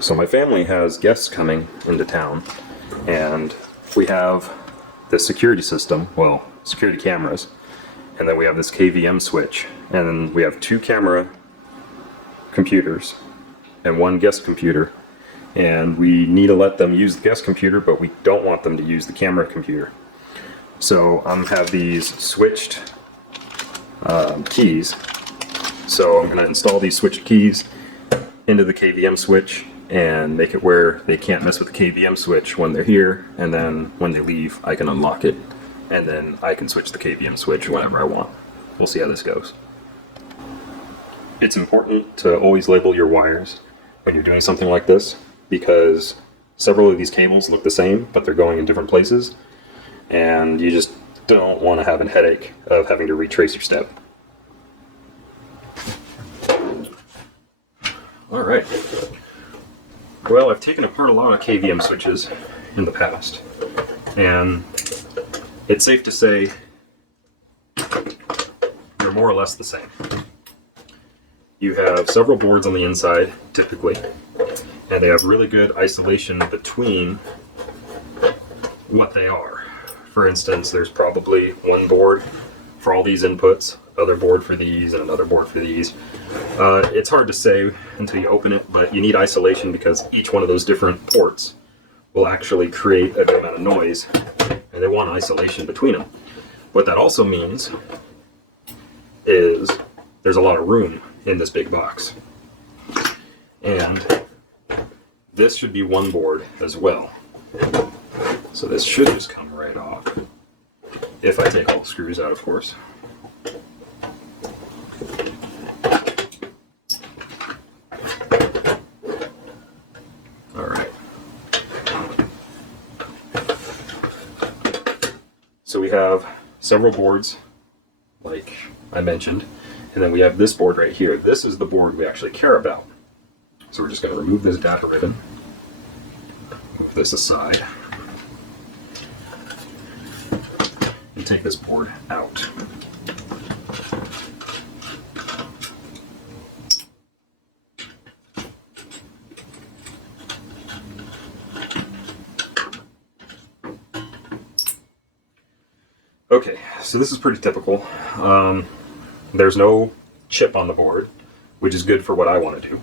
So my family has guests coming into town, and we have this security system, well, security cameras, and then we have this KVM switch, and then we have 2 camera computers and 1 guest computer, and we need to let them use the guest computer, but we don't want them to use the camera computer. So I'm have these switched keys. So I'm going to install these switched keys into the KVM switch and make it where they can't mess with the KVM switch when they're here, and then when they leave I can unlock it, and then I can switch the KVM switch whenever I want. We'll see how this goes. It's important to always label your wires when you're doing something like this, because several of these cables look the same but they're going in different places, and you just don't want to have a headache of having to retrace your step. Alright. Well, I've taken apart a lot of KVM switches in the past, and it's safe to say they're more or less the same. You have several boards on the inside, typically, and they have really good isolation between what they are. For instance, there's probably one board for all these inputs, other board for these, and another board for these. It's hard to say until you open it, but you need isolation because each one of those different ports will actually create a good amount of noise, and they want isolation between them. What that also means is there's a lot of room in this big box. And this should be one board as well. So this should just come right off. If I take all the screws out, of course. Alright. So we have several boards, like I mentioned, and then we have this board right here. This is the board we actually care about. So we're just going to remove this data ribbon, move this aside, and take this board out. Okay, so this is pretty typical. There's no chip on the board, which is good for what I want to do.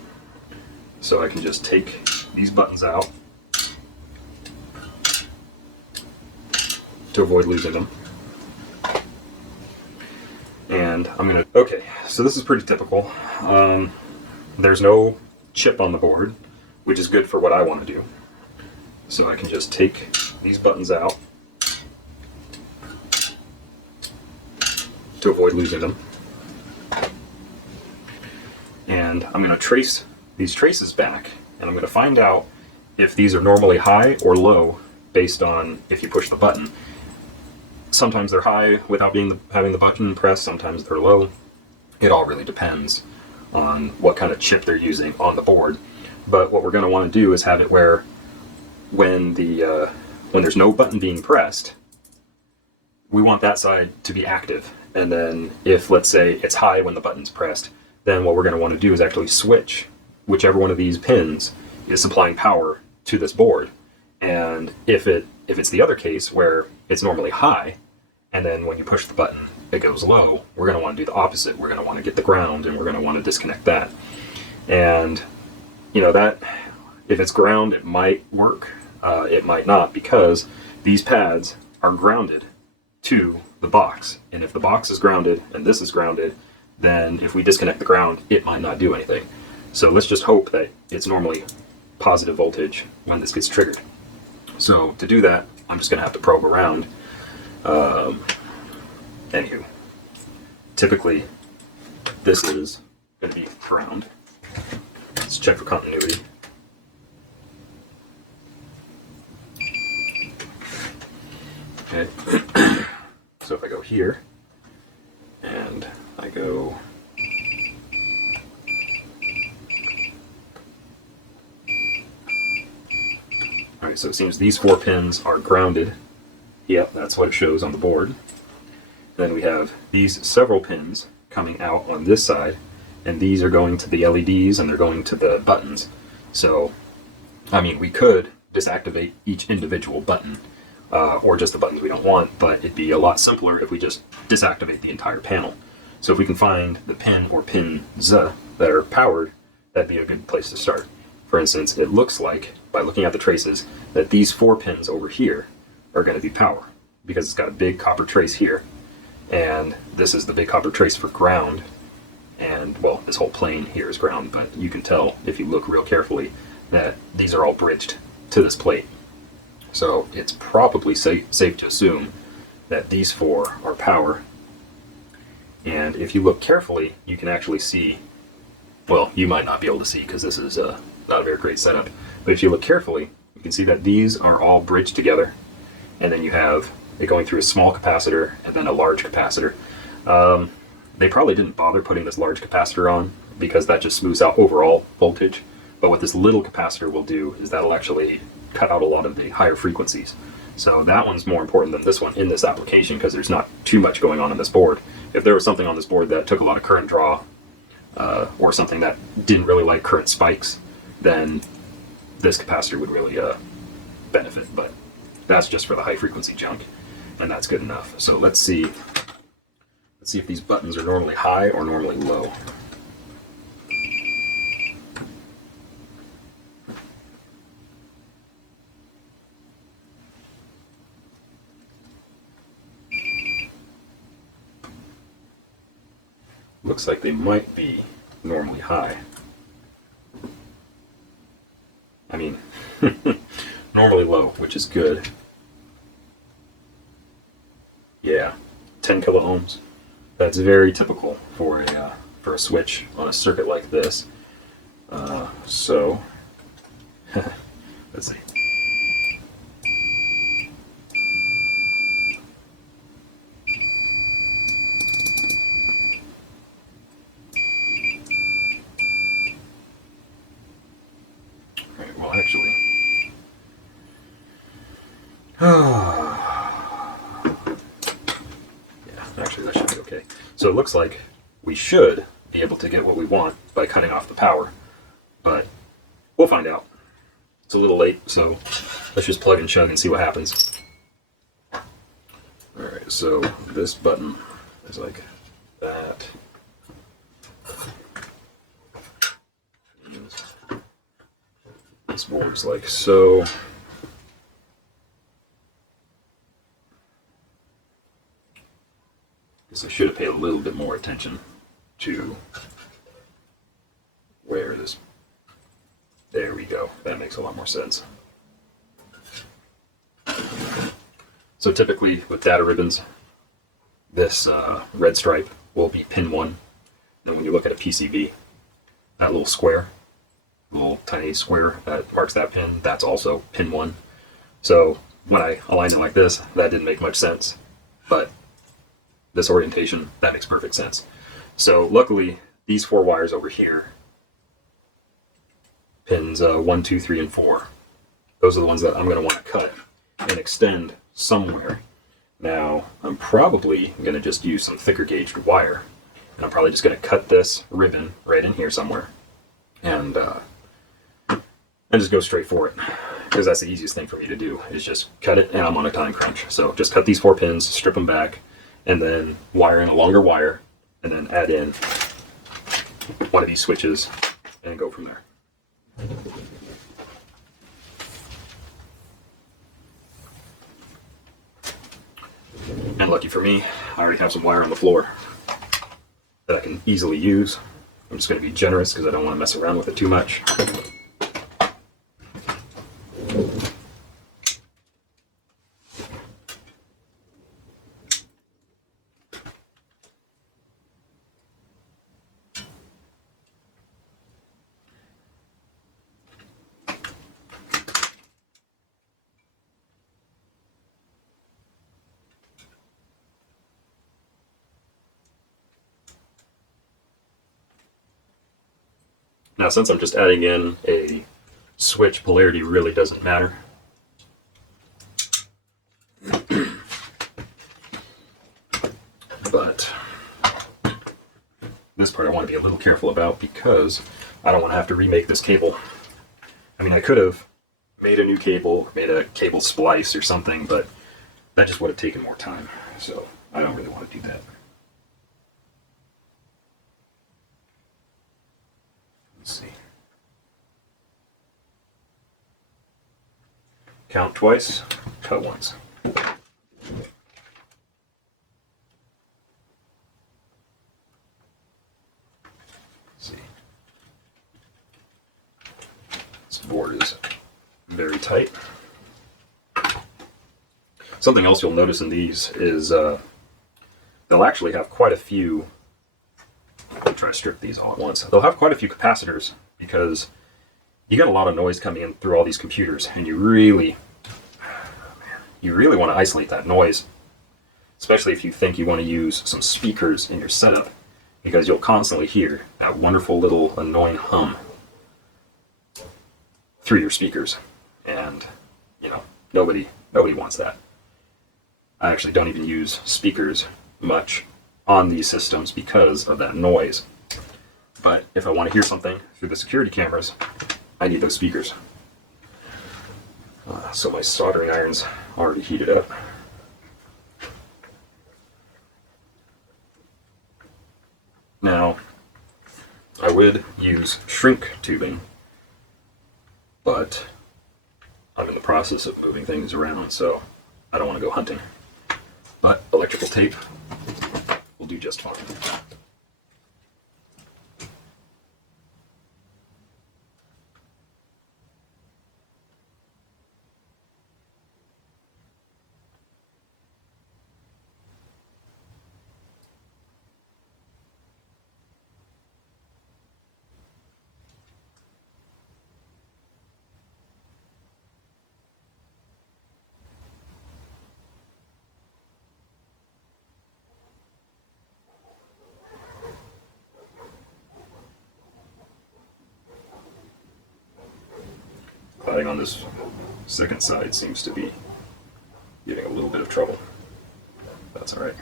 So I can just take these buttons out to avoid losing them. And I'm gonna, okay, so this is pretty typical. There's no chip on the board, which is good for what I want to do. So I can just take these buttons out to avoid losing them. And I'm going to trace these traces back, and I'm going to find out if these are normally high or low based on if you push the button. Sometimes they're high without having the button pressed, sometimes they're low. It all really depends on what kind of chip they're using on the board. But what we're going to want to do is have it where when there's no button being pressed, we want that side to be active. And then if, let's say, it's high when the button's pressed, then what we're going to want to do is actually switch whichever one of these pins is supplying power to this board. And if it's the other case where it's normally high, and then when you push the button it goes low, we're going to want to do the opposite. We're going to want to get the ground, and we're going to want to disconnect that. And you know that if it's ground, it might work, it might not, because these pads are grounded to the box. And if the box is grounded and this is grounded, then if we disconnect the ground, it might not do anything. So let's just hope that it's normally positive voltage when this gets triggered. So to do that, I'm just going to have to probe around. Anywho, typically this is going to be ground. Let's check for continuity. Okay. So if I go here, and I go alright, so it seems these 4 pins are grounded. Yep, that's what it shows on the board. Then we have these several pins coming out on this side, and these are going to the LEDs and they're going to the buttons. So I mean, we could disactivate each individual button, or just the buttons we don't want, but it'd be a lot simpler if we just disactivate the entire panel. So if we can find the pin or pins that are powered, that'd be a good place to start. For instance, it looks like, by looking at the traces, that these 4 pins over here are going to be power, because it's got a big copper trace here, and this is the big copper trace for ground, and, well, this whole plane here is ground, but you can tell, if you look real carefully, that these are all bridged to this plate. So it's probably safe to assume that these 4 are power. And if you look carefully, you can actually see, well, you might not be able to see because this is not a very great setup, but if you look carefully, you can see that these are all bridged together, and then you have it going through a small capacitor and then a large capacitor. They probably didn't bother putting this large capacitor on because that just smooths out overall voltage. But what this little capacitor will do is that'll actually cut out a lot of the higher frequencies. So that one's more important than this one in this application because there's not too much going on this board. If there was something on this board that took a lot of current draw, or something that didn't really like current spikes, then this capacitor would really benefit. But that's just for the high frequency junk, and that's good enough. So let's see if these buttons are normally high or normally low. Looks like they might be normally high. I mean, normally low, which is good. Yeah, 10 kilo ohms. That's very typical for a switch on a circuit like this. So let's see. Well, actually, yeah, actually that should be okay. So it looks like we should be able to get what we want by cutting off the power, but we'll find out. It's a little late, so let's just plug and chug and see what happens. Alright, so this button is like that. This board's like so. Guess I should have paid a little bit more attention to where this. There we go. That makes a lot more sense. So typically with data ribbons, this red stripe will be pin 1. Then when you look at a PCB, that little square, little tiny square that marks that pin, that's also pin 1. So when I aligned it like this, that didn't make much sense, but this orientation, that makes perfect sense. So luckily, these 4 wires over here, pins 1, 2, 3, and 4, those are the ones that I'm going to want to cut and extend somewhere. Now, I'm probably going to just use some thicker gauged wire, and I'm probably just going to cut this ribbon right in here somewhere, and just go straight for it, because that's the easiest thing for me to do, is just cut it, and I'm on a time crunch. So just cut these 4 pins, strip them back, and then wire in a longer wire, and then add in one of these switches, and go from there. And lucky for me, I already have some wire on the floor that I can easily use. I'm just going to be generous because I don't want to mess around with it too much. Now, since I'm just adding in a switch, polarity really doesn't matter. But this part I want to be a little careful about because I don't want to have to remake this cable. I mean, I could have made a new cable, made a cable splice or something, but that just would have taken more time. So I don't really want to do that. Let's see. Count twice, cut once. Let's see. This board is very tight. Something else you'll notice in these is they'll actually have quite a few. I'll try to strip these all at once. They'll have quite a few capacitors because you get a lot of noise coming in through all these computers, and you really want to isolate that noise, especially if you think you want to use some speakers in your setup, because you'll constantly hear that wonderful little annoying hum through your speakers, and nobody wants that. I actually don't even use speakers much on these systems because of that noise. But if I want to hear something through the security cameras, I need those speakers. So my soldering iron's already heated up. Now, I would use shrink tubing, but I'm in the process of moving things around, so I don't want to go hunting. But electrical tape will do just fine. Cladding on this second side seems to be giving a little bit of trouble. That's all right.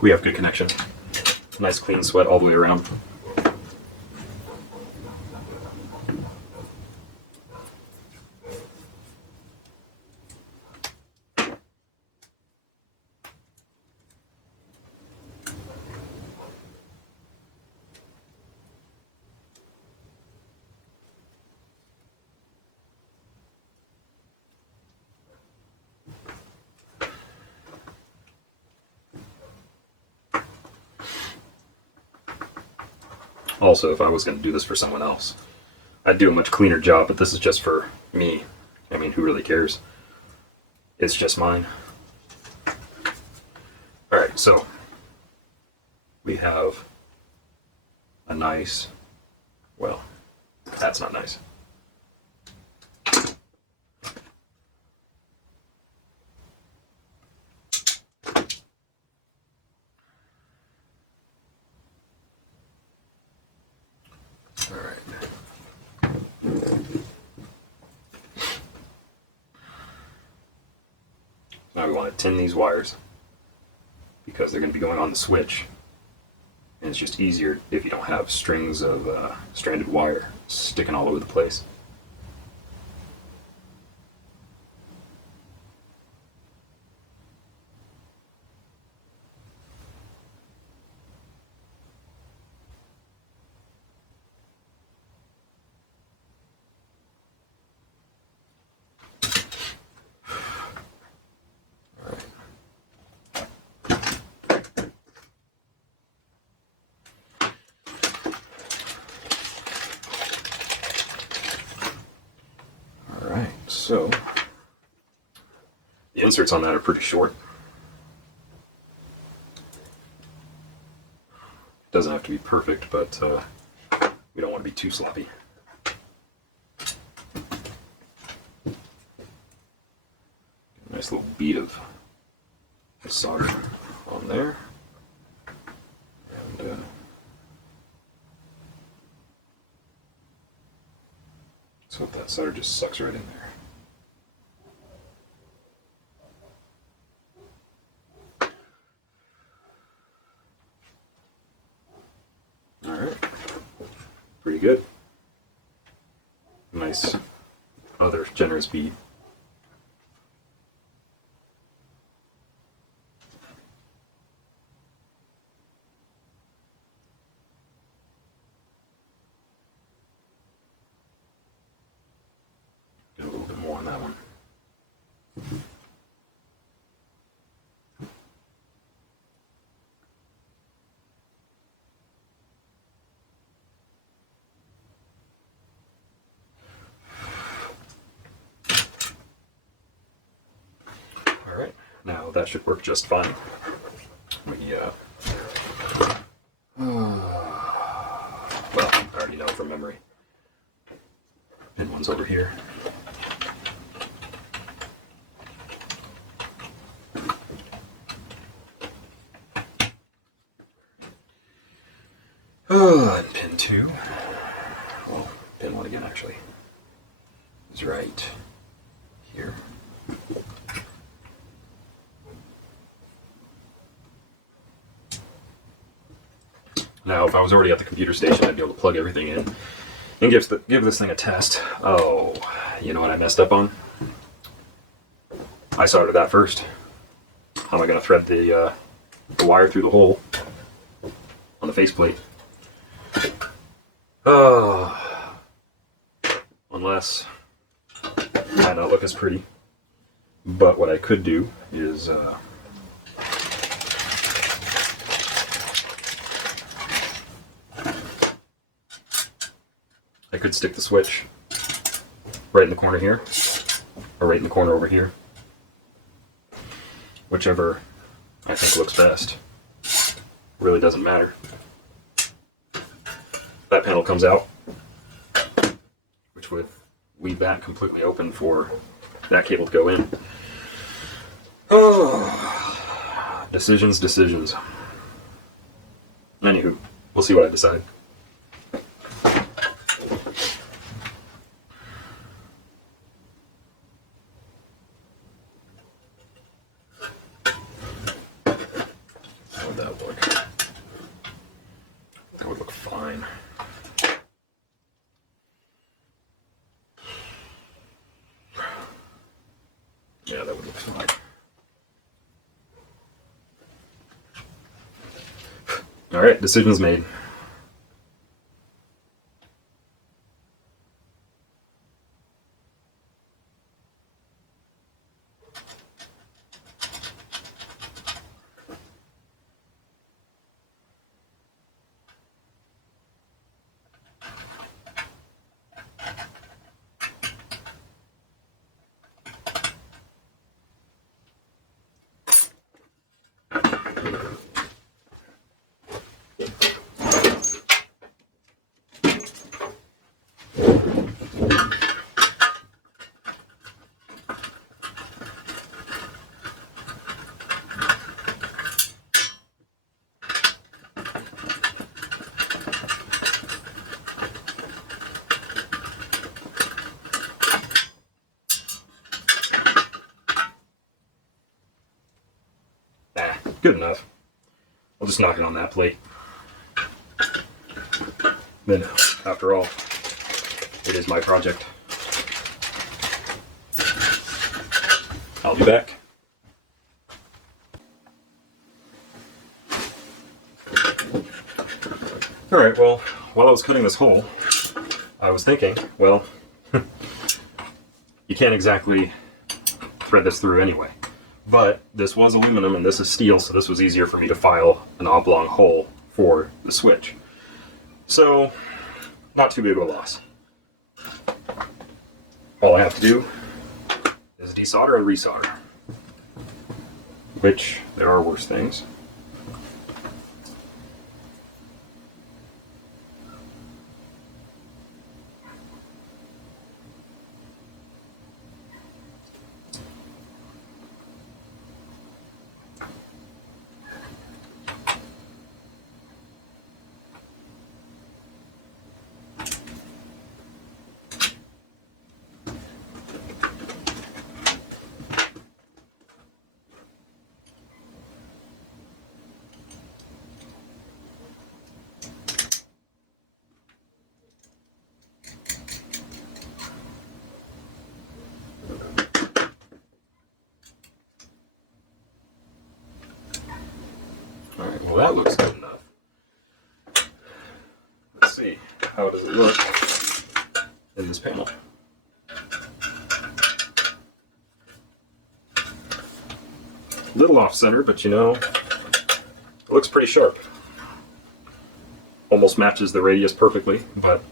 We have good connection. Nice clean sweat all the way around. Also, if I was going to do this for someone else, I'd do a much cleaner job, but this is just for me. I mean, who really cares? It's just mine. Alright, so we have a nice, well, that's not nice. Now we want to tin these wires because they're going to be going on the switch, and it's just easier if you don't have strings of stranded wire sticking all over the place. So, the inserts on that are pretty short. Doesn't have to be perfect, but we don't want to be too sloppy. Nice little bead of solder on there. And so that solder just sucks right in there. Alright, pretty good. nice other generous bead. Get a little bit more on that one. Alright, now that should work just fine. Well, I already know from memory. Pin one's over here. And pin 2. Well, pin 1 again actually. Is right here. Now, if I was already at the computer station, I'd be able to plug everything in and give this thing a test. Oh, you know what I messed up on? I soldered that first. How am I going to thread the wire through the hole on the faceplate? Unless it might not look as pretty. But what I could do is I could stick the switch right in the corner here, or right in the corner over here. Whichever I think looks best. Really doesn't matter. That panel comes out, which would leave that completely open for that cable to go in. Oh, decisions. Anywho, we'll see what I decide. How would that look? That would look fine. Yeah, that would look fine. Alright, decisions made. Good enough. I'll just knock it on that plate. Then, after all, it is my project. I'll be back. Alright, well, while I was cutting this hole, I was thinking, well, you can't exactly thread this through anyway. But this was aluminum and this is steel, so this was easier for me to file an oblong hole for the switch. So, not too big of a loss. All I have to do is desolder and resolder. Which, there are worse things. Well, that looks good enough. Let's see, how does it look in this panel? Little off center, but you know, it looks pretty sharp. Almost matches the radius perfectly, but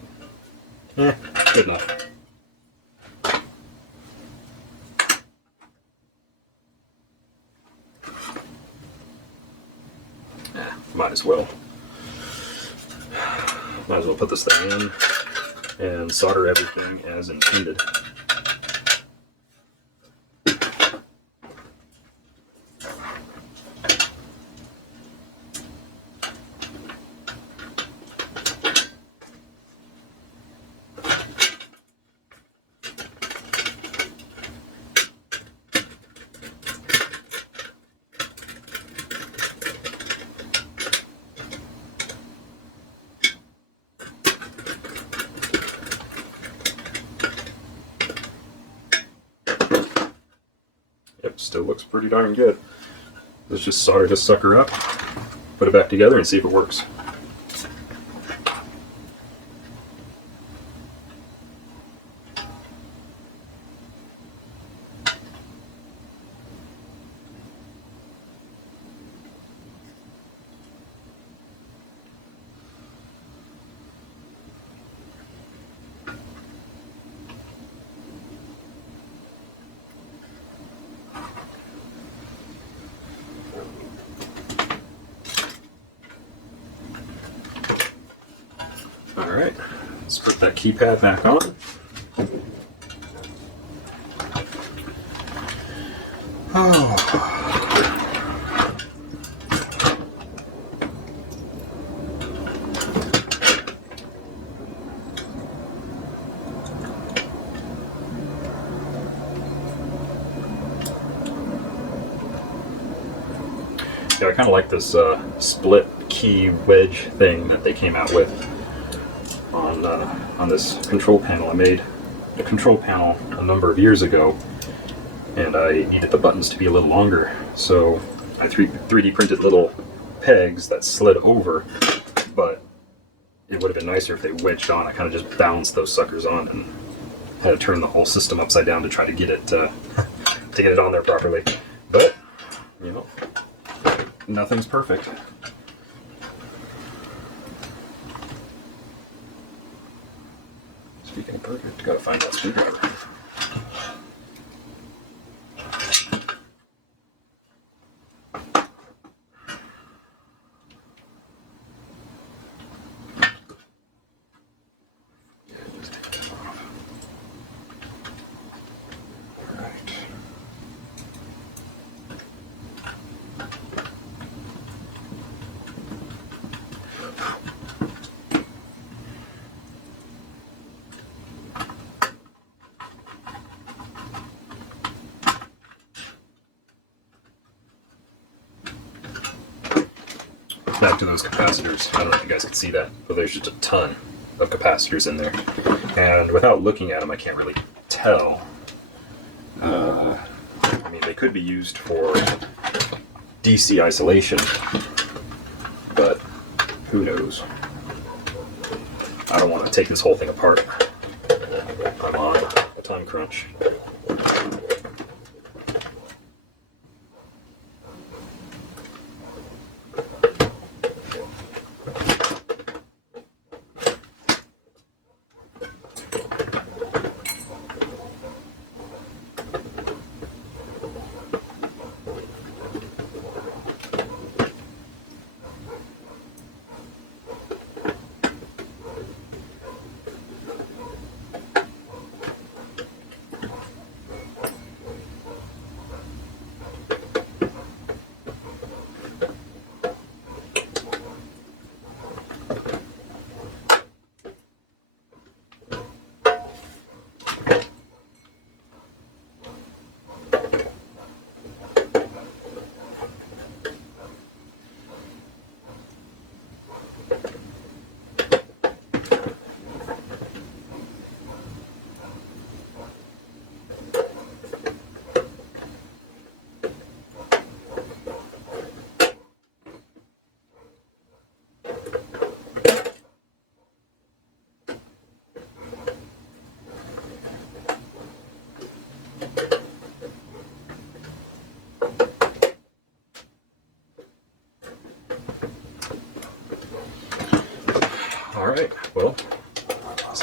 good enough. Might as well. Might as well put this thing in and solder everything as intended. Yep, still looks pretty darn good. Let's just solder this sucker up, put it back together, and see if it works. Alright, let's put that keypad back on. Oh. Yeah, I kind of like this split key wedge thing that they came out with on this control panel. I made a control panel a number of years ago, and I needed the buttons to be a little longer, so I 3D printed little pegs that slid over, but it would have been nicer if they wedged on. I kind of just bounced those suckers on and had to turn the whole system upside down to try to get it to get it on there properly. But you know, nothing's perfect. Speaking of perfect, gotta find that screwdriver. Back to those capacitors. I don't know if you guys can see that, but there's just a ton of capacitors in there. And without looking at them, I can't really tell. I mean, they could be used for DC isolation, but who knows? I don't want to take this whole thing apart. I'm on a time crunch.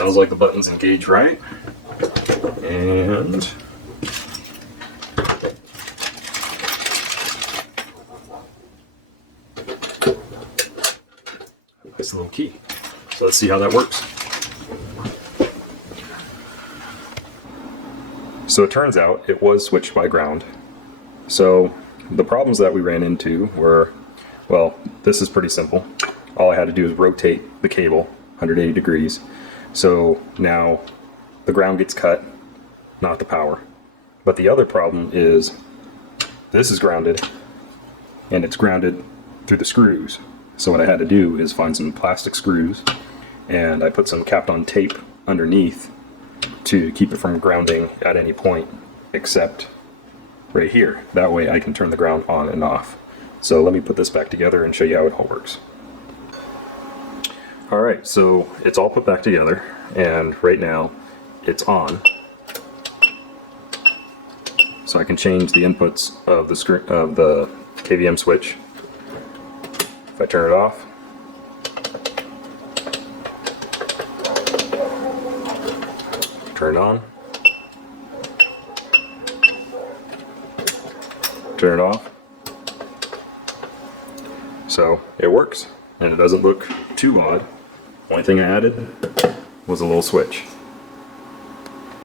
Sounds like the button's engaged right. And nice little key. So let's see how that works. So it turns out it was switched by ground. So the problems that we ran into were, well, this is pretty simple. All I had to do is rotate the cable 180 degrees. So now the ground gets cut, not the power. But the other problem is this is grounded, and it's grounded through the screws. So what I had to do is find some plastic screws, and I put some capped on tape underneath to keep it from grounding at any point except right here. That way I can turn the ground on and off. So let me put this back together and show you how it all works. Alright, so it's all put back together, and right now it's on. So I can change the inputs of the KVM switch. If I turn it off, turn it on, turn it off. So it works, and it doesn't look too odd. Only thing I added was a little switch.